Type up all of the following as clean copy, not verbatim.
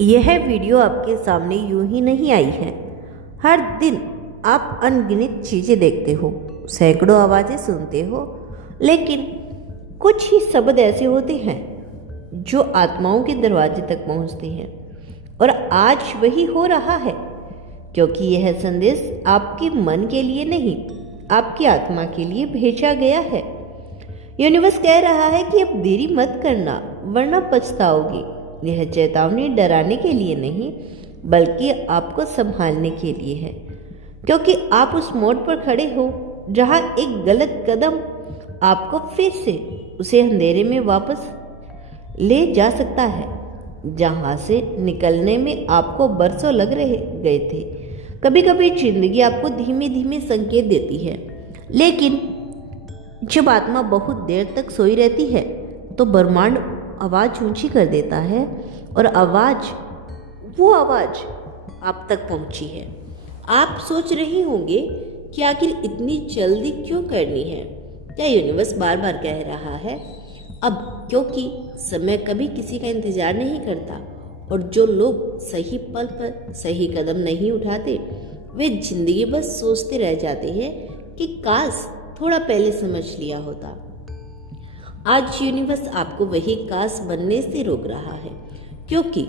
यह वीडियो आपके सामने यूं ही नहीं आई है। हर दिन आप अनगिनत चीज़ें देखते हो, सैकड़ों आवाज़ें सुनते हो, लेकिन कुछ ही शब्द ऐसे होते हैं जो आत्माओं के दरवाजे तक पहुंचते हैं। और आज वही हो रहा है, क्योंकि यह संदेश आपके मन के लिए नहीं, आपकी आत्मा के लिए भेजा गया है। यूनिवर्स कह रहा है कि अब देरी मत करना, वरना पछताओगे। यह चेतावनी डराने के लिए नहीं, बल्कि आपको संभालने के लिए है, क्योंकि आप उस मोड़ पर खड़े हो जहां एक गलत कदम आपको फिर से उसे अंधेरे में वापस ले जा सकता है, जहां से निकलने में आपको बरसों लग रहे गए थे। कभी कभी जिंदगी आपको धीमे धीमे संकेत देती है, लेकिन जब आत्मा बहुत देर तक सोई रहती है तो ब्रह्मांड आवाज़ ऊंची कर देता है, और वो आवाज़ आप तक पहुंची है। आप सोच रहे होंगे कि आखिर इतनी जल्दी क्यों करनी है। क्या यूनिवर्स बार बार कह रहा है अब, क्योंकि समय कभी किसी का इंतजार नहीं करता, और जो लोग सही पल पर सही कदम नहीं उठाते, वे जिंदगी बस सोचते रह जाते हैं कि काश थोड़ा पहले समझ लिया होता। आज यूनिवर्स आपको वही काश बनने से रोक रहा है, क्योंकि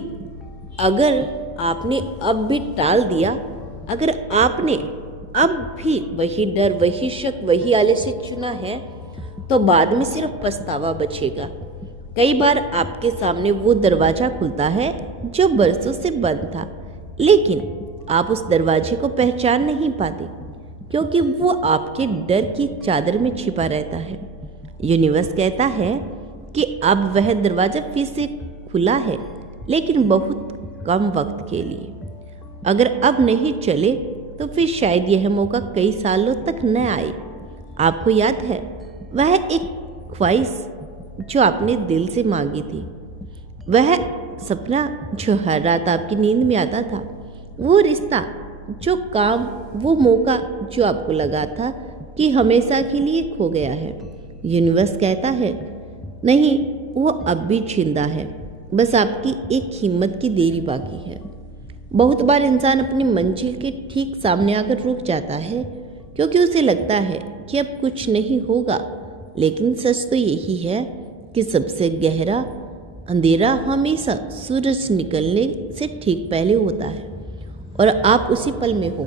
अगर आपने अब भी टाल दिया, अगर आपने अब भी वही डर, वही शक, वही आलस्य चुना है, तो बाद में सिर्फ पछतावा बचेगा। कई बार आपके सामने वो दरवाजा खुलता है जो बरसों से बंद था, लेकिन आप उस दरवाजे को पहचान नहीं पाते, क्योंकि वो आपके डर की चादर में छिपा रहता है। यूनिवर्स कहता है कि अब वह दरवाजा फिर से खुला है, लेकिन बहुत कम वक्त के लिए। अगर अब नहीं चले तो फिर शायद यह मौका कई सालों तक न आए। आपको याद है वह एक ख्वाहिश जो आपने दिल से मांगी थी, वह सपना जो हर रात आपकी नींद में आता था, वो रिश्ता, जो काम, वो मौका जो आपको लगा था कि हमेशा के लिए खो गया है। यूनिवर्स कहता है नहीं, वो अब भी जिंदा है, बस आपकी एक हिम्मत की देरी बाकी है। बहुत बार इंसान अपनी मंजिल के ठीक सामने आकर रुक जाता है, क्योंकि उसे लगता है कि अब कुछ नहीं होगा, लेकिन सच तो यही है कि सबसे गहरा अंधेरा हमेशा सूरज निकलने से ठीक पहले होता है, और आप उसी पल में हो।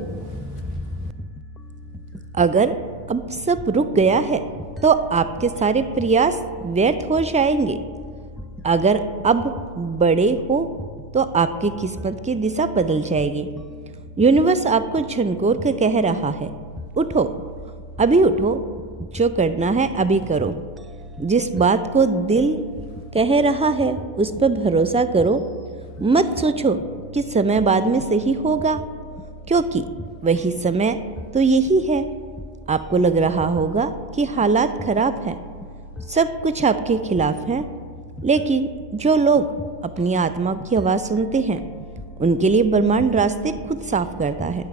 अगर अब सब रुक गया है तो आपके सारे प्रयास व्यर्थ हो जाएंगे। अगर अब बड़े हो तो आपकी किस्मत की दिशा बदल जाएगी। यूनिवर्स आपको झनकोर कर कह रहा है, उठो, अभी उठो, जो करना है अभी करो। जिस बात को दिल कह रहा है उस पर भरोसा करो। मत सोचो कि समय बाद में सही होगा, क्योंकि वही समय तो यही है। आपको लग रहा होगा कि हालात खराब हैं, सब कुछ आपके खिलाफ है, लेकिन जो लोग अपनी आत्मा की आवाज़ सुनते हैं, उनके लिए ब्रह्मांड रास्ते खुद साफ करता है।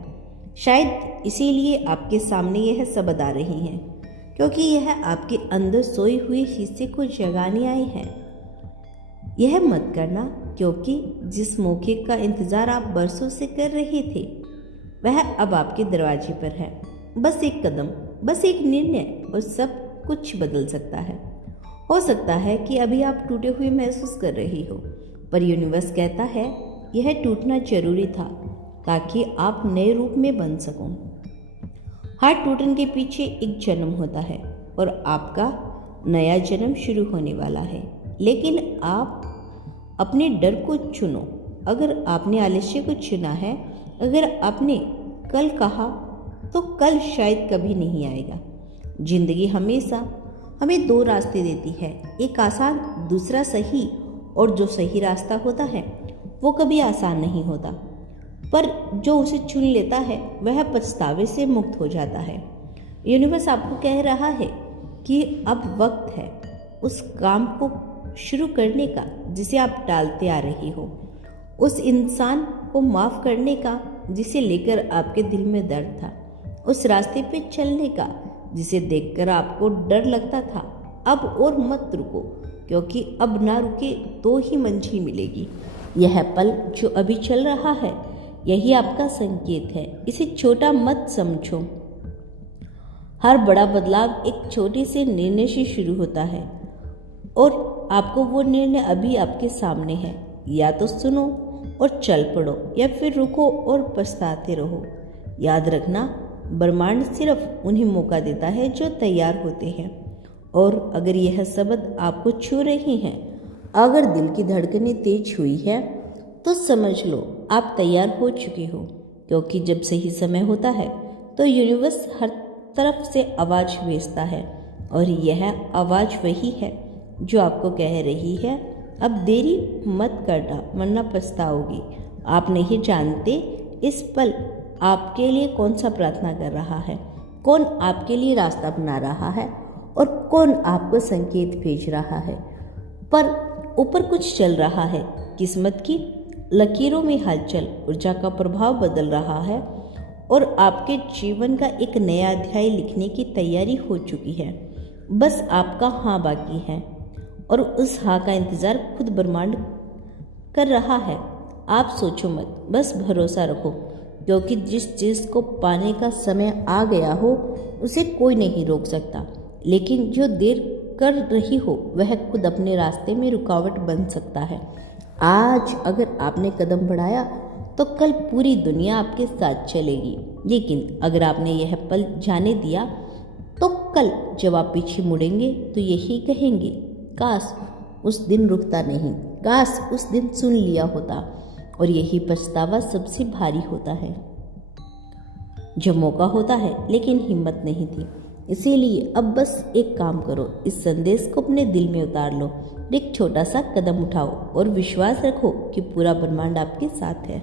शायद इसीलिए आपके सामने यह शब्द आ रही हैं, क्योंकि यह आपके अंदर सोई हुई हिस्से को जगाने आई है। यह मत करना, क्योंकि जिस मौके का इंतज़ार आप बरसों से कर रहे थे, वह अब आपके दरवाजे पर है। बस एक कदम, बस एक निर्णय, और सब कुछ बदल सकता है। हो सकता है कि अभी आप टूटे हुए महसूस कर रही हो, पर यूनिवर्स कहता है यह टूटना जरूरी था, ताकि आप नए रूप में बन सको। हर टूटन के पीछे एक जन्म होता है, और आपका नया जन्म शुरू होने वाला है। लेकिन आप अपने डर को चुनो। अगर आपने आलस्य को चुना है, अगर आपने कल कहा, तो कल शायद कभी नहीं आएगा। जिंदगी हमेशा हमें दो रास्ते देती है, एक आसान, दूसरा सही। और जो सही रास्ता होता है वो कभी आसान नहीं होता, पर जो उसे चुन लेता है वह पछतावे से मुक्त हो जाता है। यूनिवर्स आपको कह रहा है कि अब वक्त है उस काम को शुरू करने का जिसे आप टालते आ रही हो, उस इंसान को माफ़ करने का जिसे लेकर आपके दिल में दर्द था, उस रास्ते पे चलने का जिसे देखकर आपको डर लगता था। अब और मत रुको, क्योंकि अब ना रुके तो ही मंजिल मिलेगी। यह पल जो अभी चल रहा है यही आपका संकेत है, इसे छोटा मत समझो। हर बड़ा बदलाव एक छोटे से निर्णय से शुरू होता है और आपको वो निर्णय अभी आपके सामने है। या तो सुनो और चल पड़ो या फिर रुको और पछताते रहो। याद रखना, ब्रह्मांड सिर्फ उन्हें मौका देता है जो तैयार होते हैं। और अगर यह शब्द आपको छू रही हैं, अगर दिल की धड़कनें तेज हुई है तो समझ लो आप तैयार हो चुके हो, क्योंकि जब सही समय होता है तो यूनिवर्स हर तरफ से आवाज़ भेजता है और यह आवाज़ वही है जो आपको कह रही है अब देरी मत करना वरना पछताओगी। आप नहीं जानते इस पल आपके लिए कौन सा प्रार्थना कर रहा है, कौन आपके लिए रास्ता बना रहा है और कौन आपको संकेत भेज रहा है। पर ऊपर कुछ चल रहा है, किस्मत की लकीरों में हलचल, ऊर्जा का प्रभाव बदल रहा है और आपके जीवन का एक नया अध्याय लिखने की तैयारी हो चुकी है। बस आपका हाँ बाकी है और उस हाँ का इंतज़ार खुद ब्रह्मांड कर रहा है। आप सोचो मत, बस भरोसा रखो, क्योंकि जिस चीज़ को पाने का समय आ गया हो उसे कोई नहीं रोक सकता, लेकिन जो देर कर रही हो वह खुद अपने रास्ते में रुकावट बन सकता है। आज अगर आपने कदम बढ़ाया तो कल पूरी दुनिया आपके साथ चलेगी, लेकिन अगर आपने यह पल जाने दिया तो कल जब आप पीछे मुड़ेंगे तो यही कहेंगे, काश उस दिन रुकता नहीं, काश उस दिन सुन लिया होता। और यही पछतावा सबसे भारी होता है, जब मौका होता है लेकिन हिम्मत नहीं थी। इसीलिए अब बस एक काम करो, इस संदेश को अपने दिल में उतार लो, एक छोटा सा कदम उठाओ और विश्वास रखो कि पूरा ब्रह्मांड आपके साथ है।